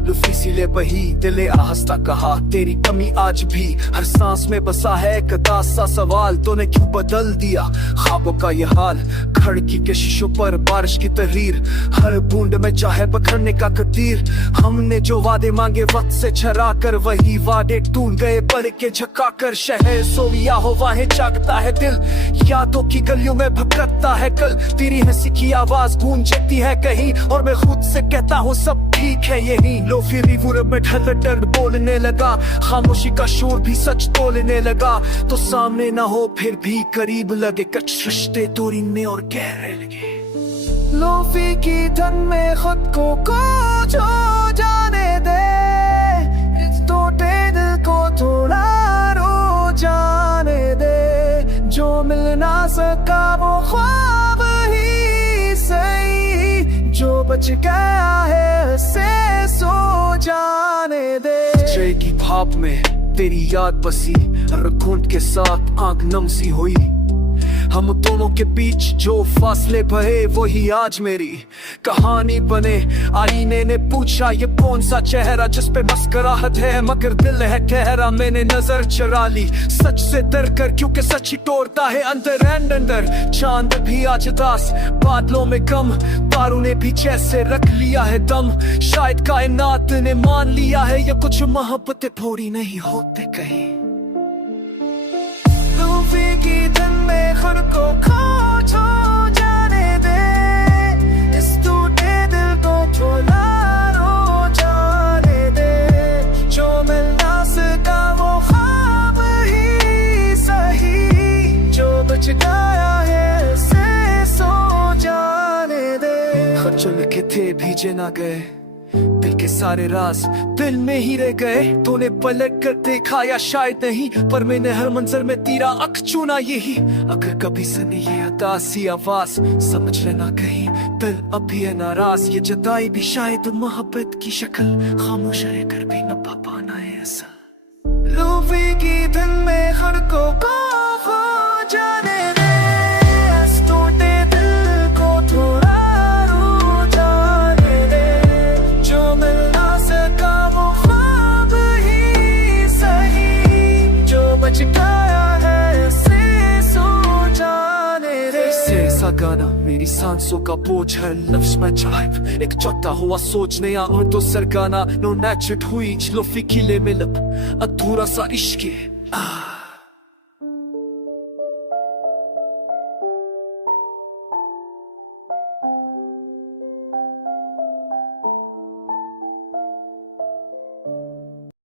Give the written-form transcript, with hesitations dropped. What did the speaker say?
Luffy सिले बही दिले आहस्ता कहा, तेरी कमी आज भी हर सांस में बसा है। एक सा सवाल, तूने क्यों बदल दिया ख्वाबों का ये हाल। खिड़की के शीशों पर बारिश की तहरीर, हर बूंद में चाहे पकड़ने का कतीर। हमने जो वादे मांगे वक्त से छरा कर, वही वादे टूट गए पल के झका कर। शहर सोया हो वाहे जागता है दिल, यादों की गलियों में भटकता है कल। तेरी हंसी की आवाज गूंजती है कहीं, और मैं खुद से कहता हूँ सब ठीक है यही। लो फिर में ढल दर्द बोलने लगा, खामोशी का शोर भी सच बोलने लगा। तो सामने ना हो फिर भी करीब लगे, कुछ रिश्ते दूरी में और गहरे लगे। लोफी की धन में खुद को कुछ हो जाने दे, इस टूटे दिल को थोड़ा रो जाने दे। जो मिल ना सका वो ख्वाब ही सही, जो बच गया है से सो जाने दे। जय की भाप में तेरी याद बसी, हर घूंट के साथ आंख नम सी हुई। हम दोनों के बीच जो फासले बहे वही आज मेरी कहानी बने। आईने ने पूछा ये कौन सा चेहरा जिस पे मुस्कुराहट है मगर दिल है ठहरा। मैंने नजर चुरा ली सच से डर कर, क्योंकि सच ही तोड़ता है अंदर एंड अंदर। चांद भी आज उदास, बादलों में गम, तारों ने भी जैसे रख लिया है दम। शायद कायनात ने मान लिया है ये कुछ मोहब्बतें थोड़ी नहीं होते कहीं। लूफी की धन में खुद को खोज हो जाने दे, इस टूटे दिल को थोड़ा रो जाने दे। जो मिल ना सका वो ख्वाब ही सही, जो बच गया है से सो जाने दे। खर्चल के थे भीजे ना गए, दिल के सारे राज दिल में ही रह गए। तूने पलट कर देखा या शायद नहीं, पर मैंने हर मंजर में तेरा अख चुना यही। अगर कभी सुनी ये उदासी आवाज समझ लेना कहीं दिल अभी है नाराज। ये जताई भी शायद मोहब्बत की शक्ल, खामोश रह कर भी न पा पाना है असल। लूफी की धन में खुद को खो जाने दे, इस टूटे दिल को थोड़ा गाना। मेरी सांसों का बोझ है लफ्ज में चाहे, एक चौथा हुआ सोचने या तो सरगाना। नो नेचुरल हुई लुफी खिले में लब, अधूरा सा इश्क।